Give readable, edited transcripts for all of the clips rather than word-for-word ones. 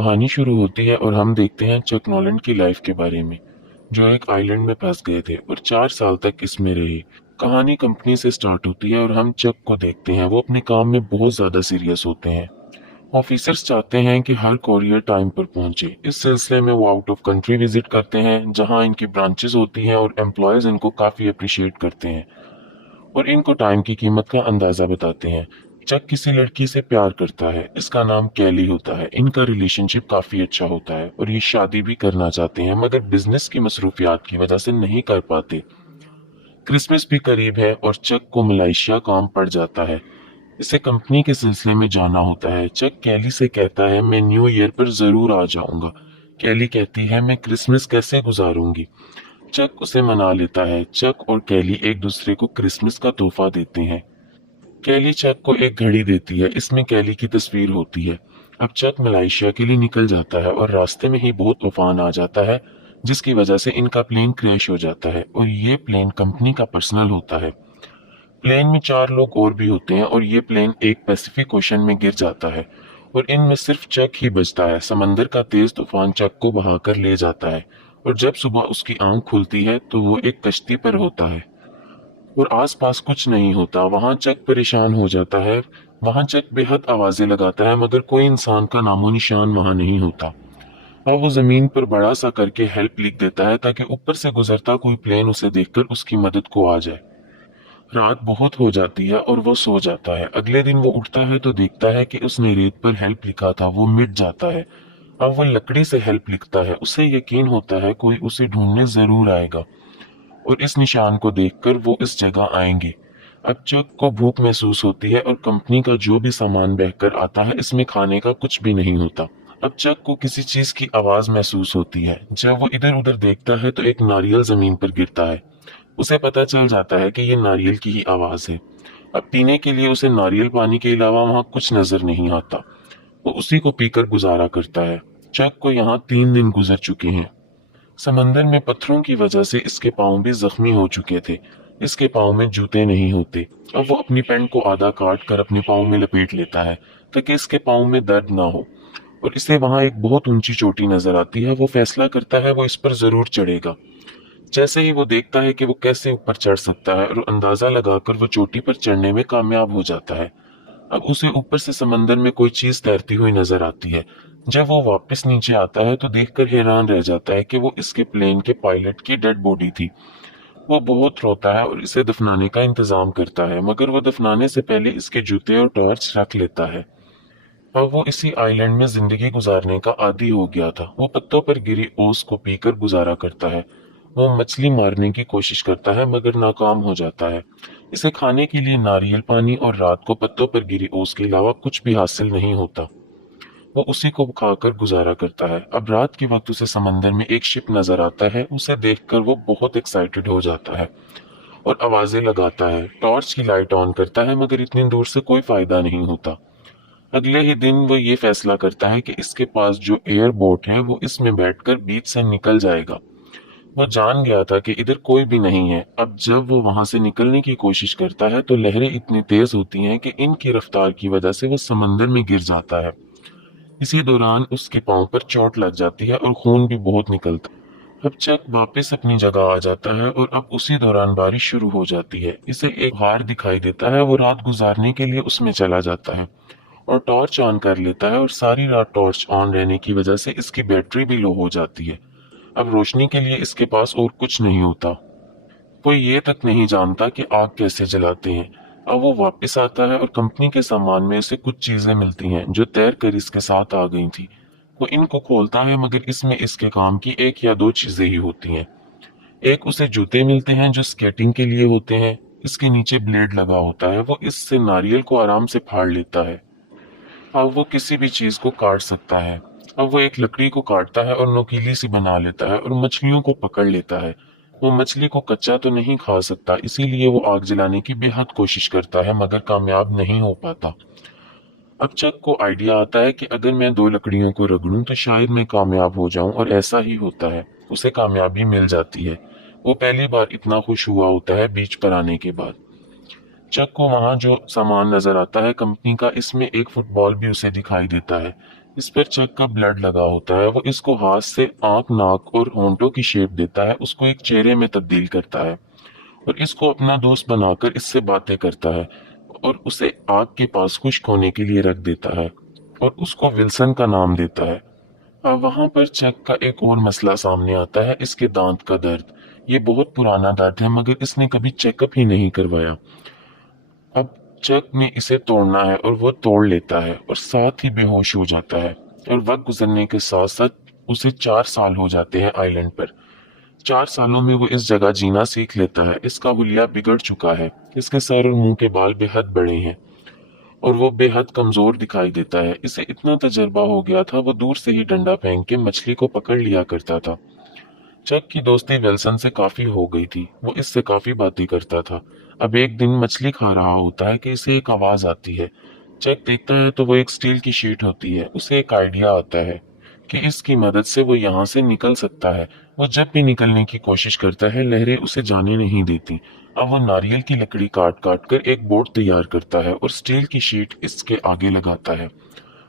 कहानी शुरू होती है और हम देखते हैं चक नॉलैंड की लाइफ के बारे में, जो एक आइलैंड में फंस गए थे और 4 साल तक इसमें रहे। कहानी कंपनी से स्टार्ट होती है और हम चक को देखते हैं। वो अपने काम में बहुत ज्यादा सीरियस होते हैं। ऑफिसर्स चाहते हैं कि हर कोरियर टाइम पर पहुंचे। इस सिलसिले में वो आउट ऑफ कंट्री विजिट करते हैं, जहां इनकी ब्रांचेस होती हैं और एम्प्लॉयज इनको काफी अप्रिशिएट करते हैं और इनको टाइम की कीमत का अंदाजा बताते हैं। चक किसी लड़की से प्यार करता है। इसका नाम कैली होता है। इनका रिलेशनशिप काफी अच्छा होता है और ये शादी भी करना चाहते हैं, मगर बिजनेस की मसरूफियात की वजह से नहीं कर पाते। क्रिसमस भी करीब है और चक को मलेशिया काम पड़ जाता है। इसे कंपनी के सिलसिले में जाना होता है। चक कैली से कहता है, मैं न्यू ईयर पर जरूर आ जाऊंगा। कैली कहती है, मैं क्रिसमस कैसे गुजारूंगी। चक उसे मना लेता है। चक और कैली एक दूसरे को क्रिसमस का तोहफा देते हैं। कैली चक को एक घड़ी देती है। इसमें कैली की तस्वीर होती है। अब चक मलेशिया के लिए निकल जाता है और रास्ते में ही बहुत तूफान आ जाता है, जिसकी वजह से इनका प्लेन क्रैश हो जाता है और ये प्लेन कंपनी का पर्सनल होता है। प्लेन में 4 लोग और भी होते हैं और ये प्लेन एक पैसिफिक ओशन में गिर जाता है और इनमें सिर्फ चक ही बचता है। समंदर का तेज तूफान चक को बहाकर ले जाता है और जब सुबह उसकी आंख खुलती है तो वो एक कश्ती पर होता है और आसपास कुछ नहीं होता। वहां चक परेशान हो जाता है। वहां चक बेहद आवाजें लगाता है, मगर कोई इंसान का नामो निशान वहां नहीं होता। और वो जमीन पर बड़ा सा करके हेल्प लिख देता है, ताकि ऊपर से गुजरता कोई प्लेन उसे देखकर उसकी मदद को आ जाए। रात बहुत हो जाती है और वो सो जाता है। अगले दिन वो उठता है तो देखता है कि उसने रेत पर हेल्प लिखा था वो मिट जाता है। अब वो लकड़ी से हेल्प लिखता है। उसे यकीन होता है कोई उसे ढूंढने जरूर आएगा और इस निशान को देखकर वो इस जगह आएंगे। अब चक को भूख महसूस होती है और कंपनी का जो भी सामान बहकर आता है, इसमें खाने का कुछ भी नहीं होता। अब चक को किसी चीज की आवाज महसूस होती है। जब वो इधर उधर देखता है तो एक नारियल जमीन पर गिरता है। उसे पता चल जाता है कि ये नारियल की ही आवाज है। अब पीने के लिए उसे नारियल पानी के अलावा वहां कुछ नजर नहीं आता। वो उसी को पीकर गुजारा करता है। चक को यहाँ 3 दिन गुजर चुके हैं। समंदर में पत्थरों की वजह से इसके पांव भी जख्मी हो चुके थे। इसके पांव में जूते नहीं होते। अब वो अपनी पैंट को आधा काट कर अपने पांव में लपेट लेता है, ताकि इसके पांव में दर्द ना हो। और इसे वहां एक बहुत ऊंची चोटी नजर आती है। वो फैसला करता है वो इस पर जरूर चढ़ेगा। जैसे ही वो देखता है कि वो कैसे ऊपर चढ़ सकता है, और अंदाजा लगाकर वो चोटी पर चढ़ने में कामयाब हो जाता है। अब उसे ऊपर से समंदर में कोई चीज तैरती हुई नजर आती है। जब वो वापस नीचे आता है तो देखकर हैरान रह जाता है कि वो इसके प्लेन के पायलट की डेड बॉडी थी। वो बहुत रोता है और इसे दफनाने का इंतजाम करता है, मगर वो दफनाने से पहले इसके जूते और टॉर्च रख लेता है। अब वो इसी आइलैंड में जिंदगी गुजारने का आदी हो गया था। वो पत्तों पर गिरी ओस को पीकर गुजारा करता है। वो मछली मारने की कोशिश करता है, मगर नाकाम हो जाता है। इसे खाने के लिए नारियल पानी और रात को पत्तों पर गिरी ओस के अलावा कुछ भी हासिल नहीं होता। वो उसी को खाकर गुजारा करता है। अब रात के वक्त उसे समंदर में एक शिप नजर आता है। उसे देखकर वो बहुत एक्साइटेड हो जाता है और आवाजें लगाता है। टॉर्च की लाइट ऑन करता है, मगर इतनी दूर से कोई फायदा नहीं होता। अगले ही दिन वो ये फैसला करता है कि इसके पास जो एयर बोट है वो इसमें बैठकर बीच से निकल जाएगा। वो जान गया था कि इधर कोई भी नहीं है। अब जब वो वहां से निकलने की कोशिश करता है तो लहरें इतनी तेज होती हैं कि इनकी रफ्तार की वजह से वो समंदर में गिर जाता है। इसी दौरान उसके पांव पर चोट लग जाती है और खून भी बहुत निकलता है। अब चक वापस अपनी जगह आ जाता है और अब उसी दौरान बारिश शुरू हो जाती है। इसे एक हार दिखाई देता है। वो रात गुजारने के लिए उसमें चला जाता है और टॉर्च ऑन कर लेता है, और सारी रात टॉर्च ऑन रहने की वजह से इसकी बैटरी भी लो हो जाती है। अब रोशनी के लिए इसके पास और कुछ नहीं होता। वो ये तक नहीं जानता कि आग कैसे जलाते हैं। अब वो वापस आता है और कंपनी के सामान में उसे कुछ चीजें मिलती हैं जो तैर कर इसके साथ आ गई थी। वो इनको खोलता है, मगर इसमें इसके काम की 1 या 2 चीजें ही होती हैं। एक उसे जूते मिलते हैं जो स्केटिंग के लिए होते हैं। इसके नीचे ब्लेड लगा होता है। वो इससे नारियल को आराम से फाड़ लेता है। अब वो किसी भी चीज को काट सकता है। अब वो एक लकड़ी को काटता है और नुकीली सी बना लेता है और मछलियों को पकड़ लेता है। वो मछली को कच्चा तो नहीं खा सकता, इसीलिए वो आग जलाने की बेहद कोशिश करता है, मगर कामयाब नहीं हो पाता। अब चक को आइडिया आता है कि अगर मैं 2 लकड़ियों को रगड़ूं तो शायद मैं कामयाब हो जाऊं, और ऐसा ही होता है। उसे कामयाबी मिल जाती है। वो पहली बार इतना खुश हुआ होता है बीच पर आने के बाद। चक को वहां जो सामान नजर आता है कंपनी का, इसमें एक फुटबॉल भी उसे दिखाई देता है। इस पर चक का ब्लड लगा होता है। वो इसको हाथ से आंख, नाक और होंठों की शेप देता है, उसको एक चेहरे में तब्दील करता है और इसको अपना दोस्त बनाकर इससे बातें करता है और उसे आग के पास खुश्क होने के लिए रख देता है और उसको विल्सन का नाम देता है। अब वहां पर चक का एक और मसला सामने आता है, इसके दांत का दर्द। ये बहुत पुराना दर्द है मगर इसने कभी चेकअप ही नहीं करवाया। अब चक ने इसे तोड़ना है और वो तोड़ लेता है और साथ ही बेहोश हो जाता है। और वक्त गुजरने के साथ साथ उसे 4 साल हो जाते हैं आइलैंड पर। 4 सालों में वो इस जगह जीना सीख लेता है। इसका हुलिया बिगड़ चुका है, इसके सर और मुंह के बाल बेहद बड़े हैं और वो बेहद कमजोर दिखाई देता है। इसे इतना तजर्बा हो गया था, वो दूर से ही डंडा फेंक के मछली को पकड़ लिया करता था। चक की दोस्ती विल्सन से काफी हो गई थी, वो इससे काफी बातें करता था। अब एक दिन मछली खा रहा होता है कि इसे एक आवाज आती है। चक देखता है तो वो एक स्टील की शीट होती है। उसे एक आइडिया आता है कि इसकी मदद से वो यहाँ से निकल सकता है। वो जब भी निकलने की कोशिश करता है, लहरें उसे जाने नहीं देती। अब वो नारियल की लकड़ी काट काट कर एक बोट तैयार करता है और स्टील की शीट इसके आगे लगाता है।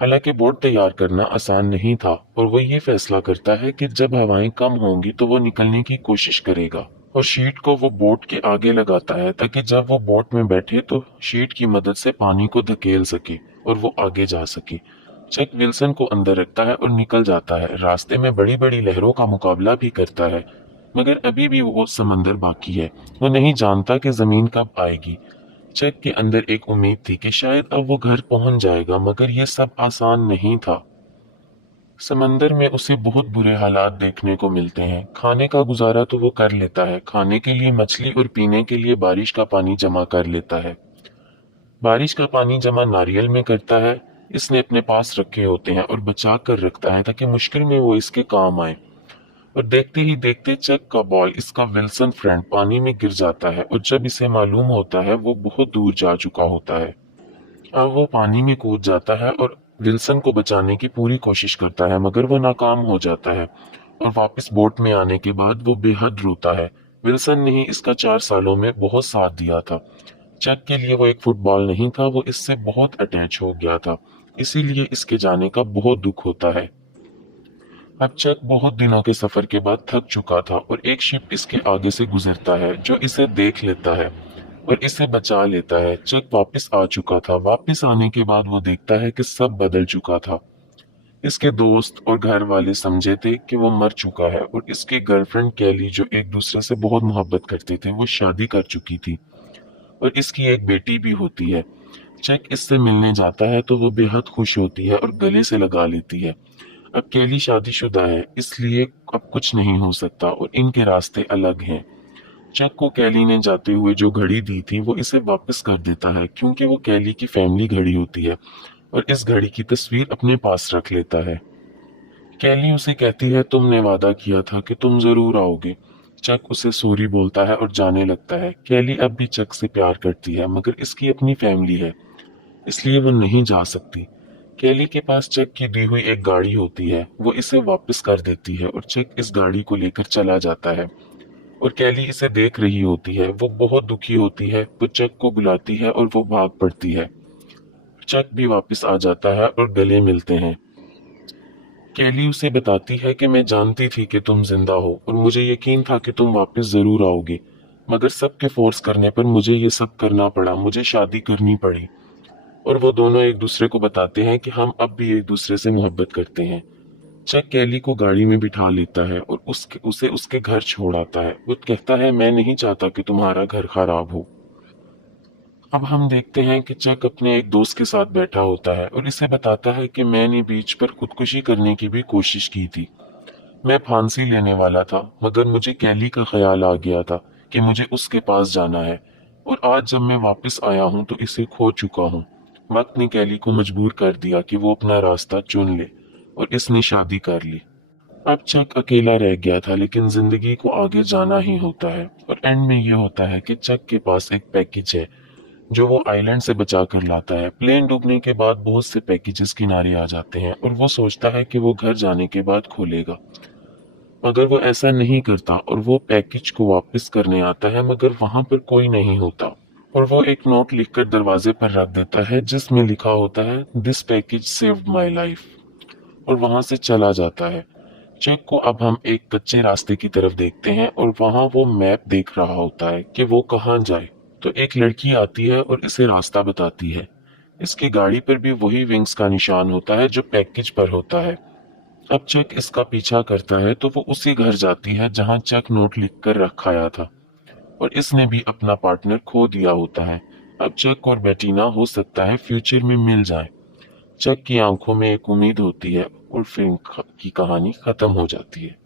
हालांकि बोट तैयार करना आसान नहीं था और वो ये फैसला करता है कि जब हवाएं कम होंगी तो वो निकलने की कोशिश करेगा और शीट को वो बोट के आगे लगाता है ताकि जब वो बोट में बैठे तो शीट की मदद से पानी को धकेल सके और वो आगे जा सके। चक विल्सन को अंदर रखता है और निकल जाता है। रास्ते में बड़ी बड़ी लहरों का मुकाबला भी करता है मगर अभी भी वो समंदर बाकी है। वो नहीं जानता कि जमीन कब आएगी। चक के अंदर एक उम्मीद थी कि शायद अब वो घर पहुंच जाएगा मगर ये सब आसान नहीं था। समंदर में उसे बहुत बुरे हालात देखने को मिलते हैं। खाने का गुजारा तो वो कर लेता है, खाने के लिए मछली और पीने के लिए बारिश का पानी जमा कर लेता है। बारिश का पानी जमा नारियल में करता है, इसने अपने पास रखे होते हैं और बचा कर रखता है ताकि मुश्किल में वो इसके काम आए। और देखते ही देखते चक का बॉय, इसका विल्सन फ्रेंड, पानी में गिर जाता है और जब इसे मालूम होता है वो बहुत दूर जा चुका होता है। अब वो पानी में कूद जाता है और विल्सन को बचाने की पूरी कोशिश करता है मगर वो नाकाम हो जाता है और वापस बोट में आने के बाद वो बेहद रोता है। विल्सन ने ही इसका 4 सालों में बहुत साथ दिया था। चक के लिए वो एक फुटबॉल नहीं था, वो इससे बहुत अटैच हो गया था, इसीलिए इसके जाने का बहुत दुख होता है। अब चक बहुत दिनों के सफर के बाद थक चुका था और एक शिप इसके आगे से गुजरता है जो इसे देख लेता है और इसे बचा लेता है। चक वापस आ चुका था। वापस आने के बाद वो देखता है कि सब बदल चुका था। इसके दोस्त और घर वाले समझे थे कि वो मर चुका है और इसके गर्लफ्रेंड कैली, जो एक दूसरे से बहुत मोहब्बत करते थे, वो शादी कर चुकी थी और इसकी एक बेटी भी होती है। चक इससे मिलने जाता है तो वो बेहद खुश होती है और गले से लगा लेती है। अब कैली शादीशुदा है, इसलिए अब कुछ नहीं हो सकता और इनके रास्ते अलग हैं। चक को कैली ने जाते हुए जो घड़ी दी थी वो इसे वापस कर देता है क्योंकि वो कैली की फैमिली घड़ी होती है और इस घड़ी की तस्वीर अपने पास रख लेता है। कैली उसे कहती है, तुमने वादा किया था कि तुम जरूर आओगे। चक उसे सॉरी बोलता है और जाने लगता है। कैली अब भी चक से प्यार करती है मगर इसकी अपनी फैमिली है, इसलिए वो नहीं जा सकती। कैली के पास चक की दी हुई एक गाड़ी होती है, वो इसे वापस कर देती है और चक इस गाड़ी को लेकर चला जाता है और कैली इसे देख रही होती है। वो बहुत दुखी होती है, वो चक को बुलाती है और वो भाग पड़ती है। चक भी वापस आ जाता है और गले मिलते हैं। कैली उसे बताती है कि मैं जानती थी कि तुम जिंदा हो और मुझे यकीन था कि तुम वापस जरूर आओगे, मगर सबके फोर्स करने पर मुझे ये सब करना पड़ा, मुझे शादी करनी पड़ी। और वो दोनों एक दूसरे को बताते हैं कि हम अब भी एक दूसरे से मोहब्बत करते हैं। चक कैली को गाड़ी में बिठा लेता है और उसे उसके घर छोड़ आता है। वो कहता है, मैं नहीं चाहता कि तुम्हारा घर खराब हो। अब हम देखते हैं कि चक अपने एक दोस्त के साथ बैठा होता है और इसे बताता है कि मैंने बीच पर खुदकुशी करने की भी कोशिश की थी। मैं फांसी लेने वाला था मगर मुझे कैली का ख्याल आ गया था कि मुझे उसके पास जाना है और आज जब मैं वापस आया हूँ तो इसे खो चुका हूँ। वक्त ने कैली को मजबूर कर दिया कि वो अपना रास्ता चुन ले और इसने शादी कर ली। अब चक अकेला रह गया था लेकिन जिंदगी को आगे जाना ही होता है और एंड में ये होता है कि चक के पास एक पैकेज है जो वो आइलैंड से बचा कर लाता है। प्लेन डूबने के बाद बहुत से पैकेजेस किनारे आ जाते हैं और वो सोचता है कि वो घर जाने के बाद खोलेगा, मगर वो ऐसा नहीं करता और वो पैकेज को वापस करने आता है मगर वहां पर कोई नहीं होता और वो एक नोट लिखकर दरवाजे पर रख देता है जिसमें लिखा होता है, this package saved my life. और वहां से चला जाता है। चक को अब हम एक कच्चे रास्ते की तरफ देखते हैं और वहां वो मैप देख रहा होता है कि वो कहाँ जाए। तो एक लड़की आती है और इसे रास्ता बताती है। इसकी गाड़ी पर भी वही विंग्स का निशान होता है जो पैकेज पर होता है। अब चक इसका पीछा करता है तो वो उसी घर जाती है जहां चक नोट लिख कर रखाया था, और इसने भी अपना पार्टनर खो दिया होता है। अब चक और बेटीना हो सकता है फ्यूचर में मिल जाएं। चक की आंखों में एक उम्मीद होती है और फिल्म की कहानी खत्म हो जाती है।